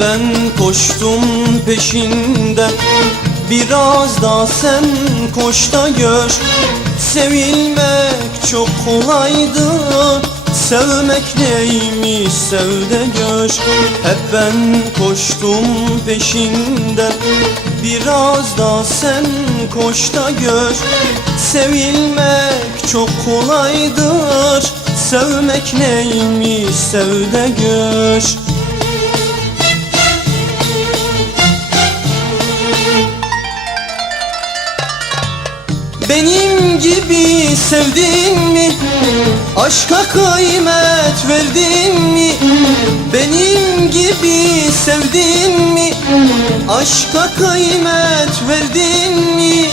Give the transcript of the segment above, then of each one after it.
ben koştum peşinden Biraz da sen koş da gör. Sevilmek çok kolaydı Sevmek neymiş sev de gör. Hep ben koştum peşinden Biraz da sen koş da gör. Sevilmek çok kolaydır Sevmek neymiş sev de gör Benim gibi sevdin mi? Aşka kıymet verdin mi? Benim gibi sevdin mi? Aşka kıymet verdin mi?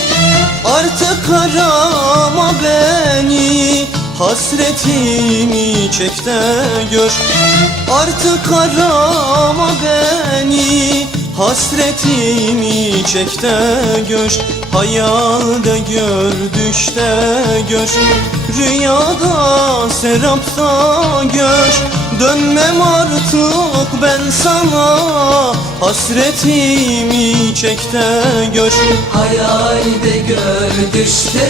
Artık arama beni Hasretimi çek de gör Artık arama beni Hasretimi çek de gör Hayalde gör düşte gör. Rüyada serapta gör Dönmem artık ben sana. Hasretimi çek de gör Hayalde gör, düşte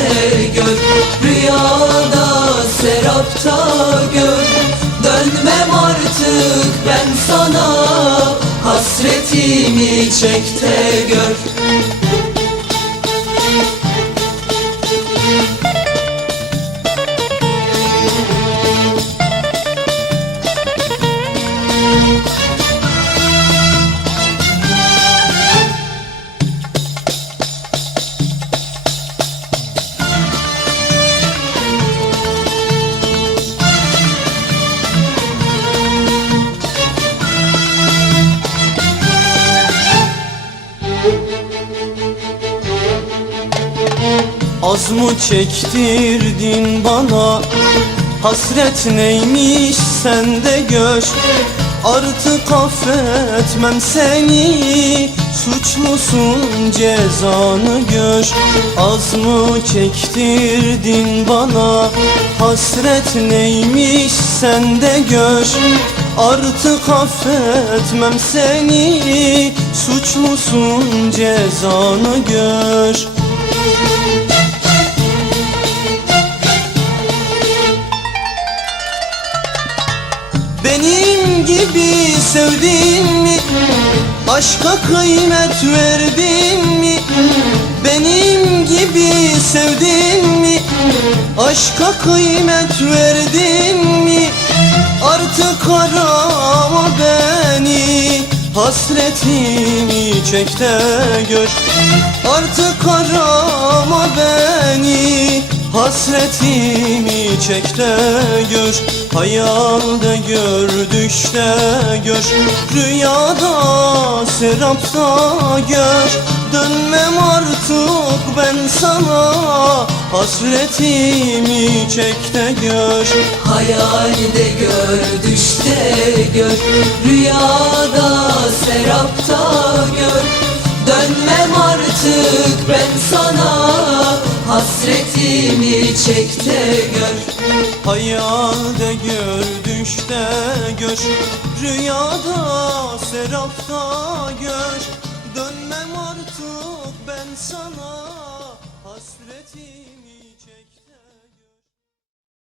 gör. Rüyada, serapta gör Dönmem artık ben sana Hasretimi çek de gör Az mı çektirdin bana? Hasret neymiş sen de gör Artık affetmem seni. Suçlusun cezanı gör Az mı çektirdin bana? Hasret neymiş sen de gör Artık affetmem seni. Suçlusun cezanı gör Benim gibi sevdin mi? Aşka kıymet verdin mi? Benim gibi sevdin mi? Aşka kıymet verdin mi? Artık arama beni Hasretimi çek de gör Artık arama beni Hasretimi çek de gör Hayalde gör düşte gör. Rüyada serapta gör Dönmem artık ben sana. Hasretimi çek de gör. Hayalde gör, düşte gör. Rüyada, serapta gör. Dönmem artık ben sana Hasretimi çek de gör. Hayalde gör düşte gör. Rüyada serapta gör. Dönmem artık ben sana Hasretim